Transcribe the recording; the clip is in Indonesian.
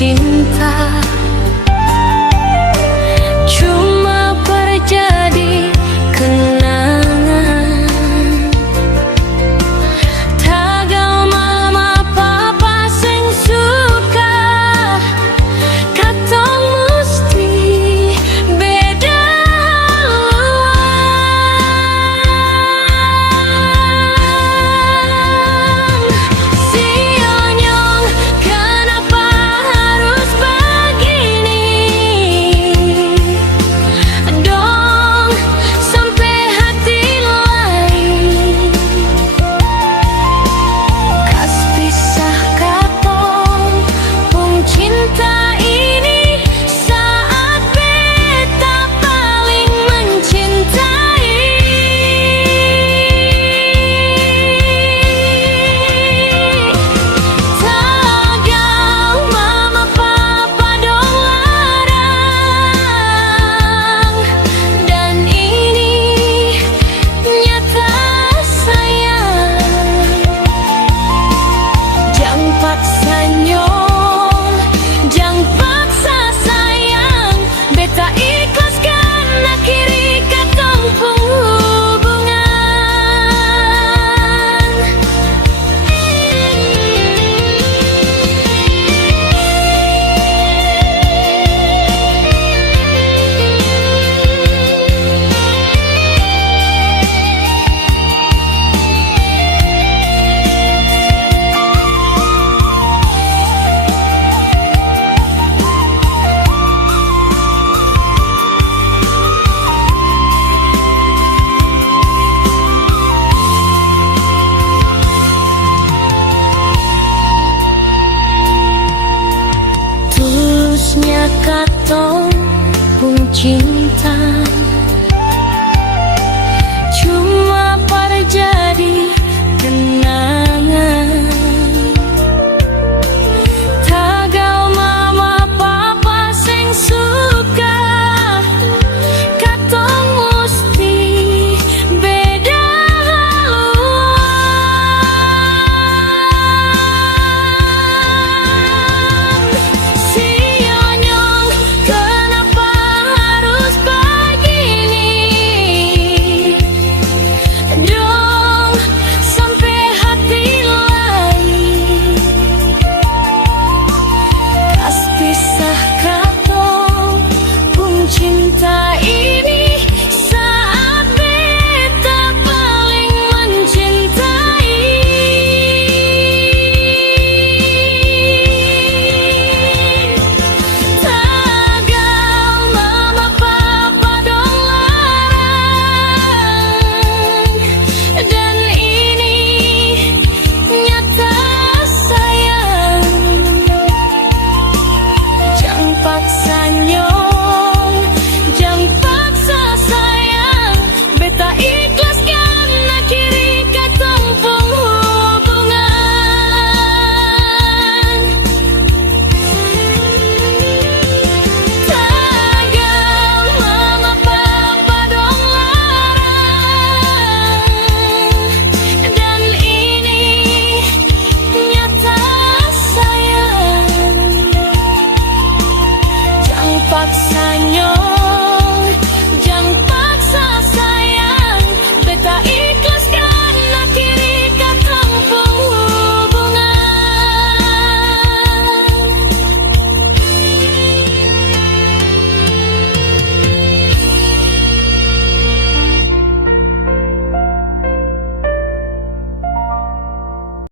cinta cuma berjadi kenangan. Tagal mama papa sing suka, katong mesti beda haluan. Sionyong, kenapa harus begini? Dong sampai hati lain kas pisah katong pung cinta ini saat beta paling mencintai. Tagal mama papa dong larang, dan ini nyata sayang. Jang paksa nyong, jang paksa sayang, beta ikhlaskan akhiri katong pung hubungan. Tulusnya katong pung cinta